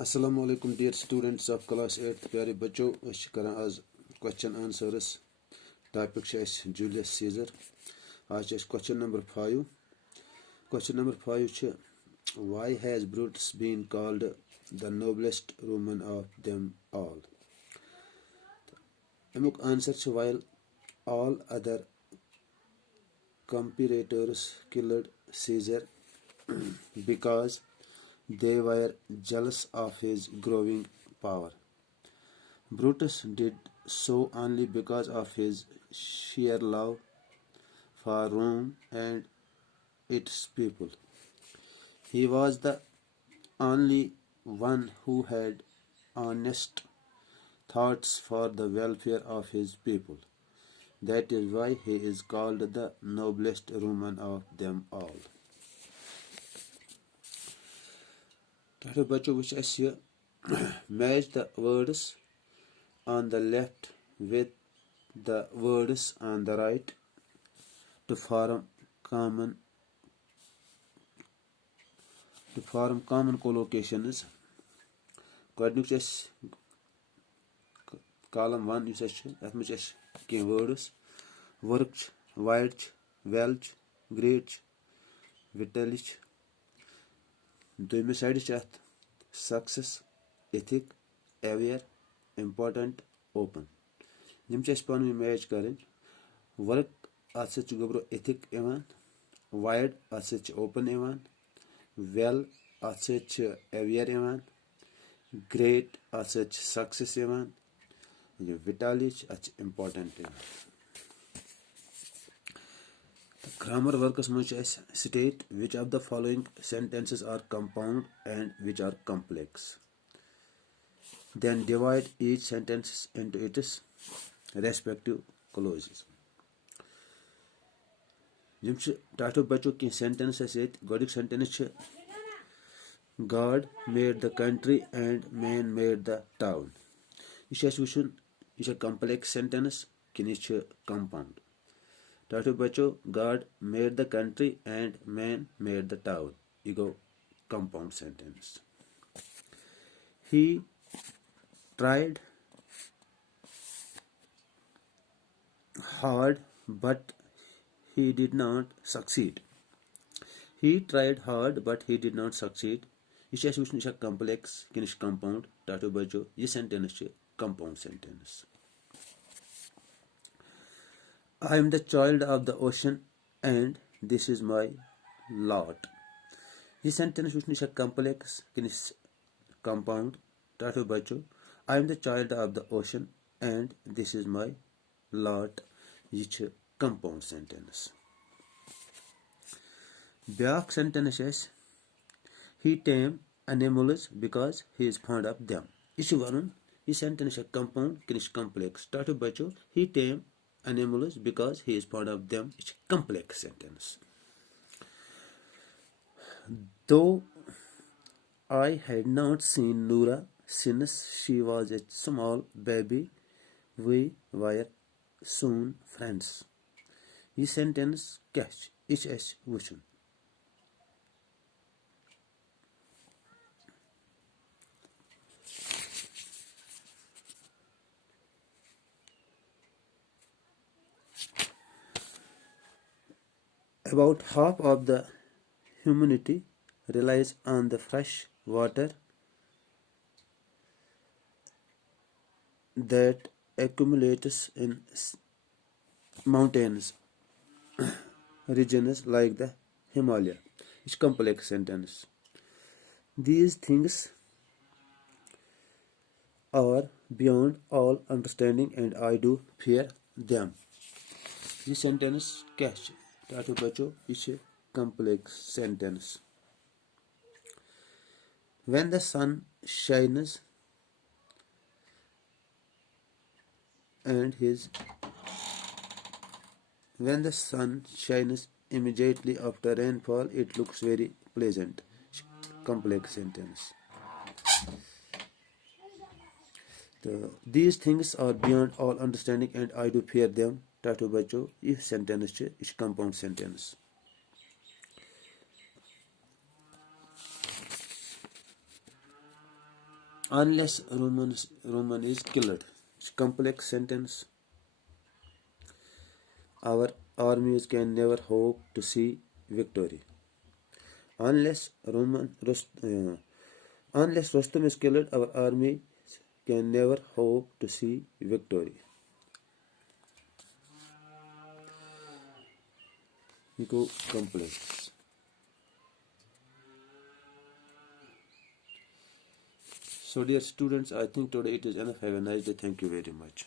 Assalamu alaikum dear students of class 8th प्यारे बच्चों अस करान आज question answers topic Julius Caesar आज question number 5 question number 5 why has Brutus been called the noblest Roman of them all अमुक answer while all other competitors killed Caesar because they were jealous of his growing power. Brutus did so only because of his sheer love for Rome and its people. He was the only one who had honest thoughts for the welfare of his people. That is why he is called the noblest Roman of them all. Match the words on the left with the words on the right to form common collocations. Column 1 is words work, wide, welch, great, vitalich. Doime side chat success, ethic, aware, important, open. Nim chess pan match karin. Work asach gobro ethic evan, wide asach open evan, well asach aware evan, great asach success evan, vitalich ach important evan. Grammar works much as state which of the following sentences are compound and which are complex. Then divide each sentence into its respective clauses. Tato bacho ki sentences it godic sentence God made the country and man made the town. Is a complex sentence kin compound. Tato bacho God made the country and man made the town. Ego compound sentence. He tried hard but he did not succeed. He tried hard but he did not succeed. Is a complex kinish compound. Tato bacho this sentence compound sentence. I am the child of the ocean and this is my lot. This sentence is a complex compound. Tato bacho. I am the child of the ocean and this is my lot. This is compound sentence. Byak sentence is he tame animals because he is fond of them. This sentence is a compound complex. Tato bacho. He tame animals because he is fond of them. It's a complex sentence. Though I had not seen Noura since she was a small baby, we were soon friends. This sentence catch is vision. About half of the humanity relies on the fresh water that accumulates in mountains regions like the Himalaya. It's complex sentence. These things are beyond all understanding and I do fear them. This sentence catch. Tato bacho is a complex sentence. When the sun shines immediately after rainfall, it looks very pleasant. Complex sentence. These things are beyond all understanding and I do fear them. Tato bacho if sentence is compound sentence. unless Roman is killed. It's a complex sentence. Our armies can never hope to see victory. Unless unless Rostam is killed, our army can never hope to see victory. Go complex. So dear students, I think today it is enough. Have a nice day. Thank you very much.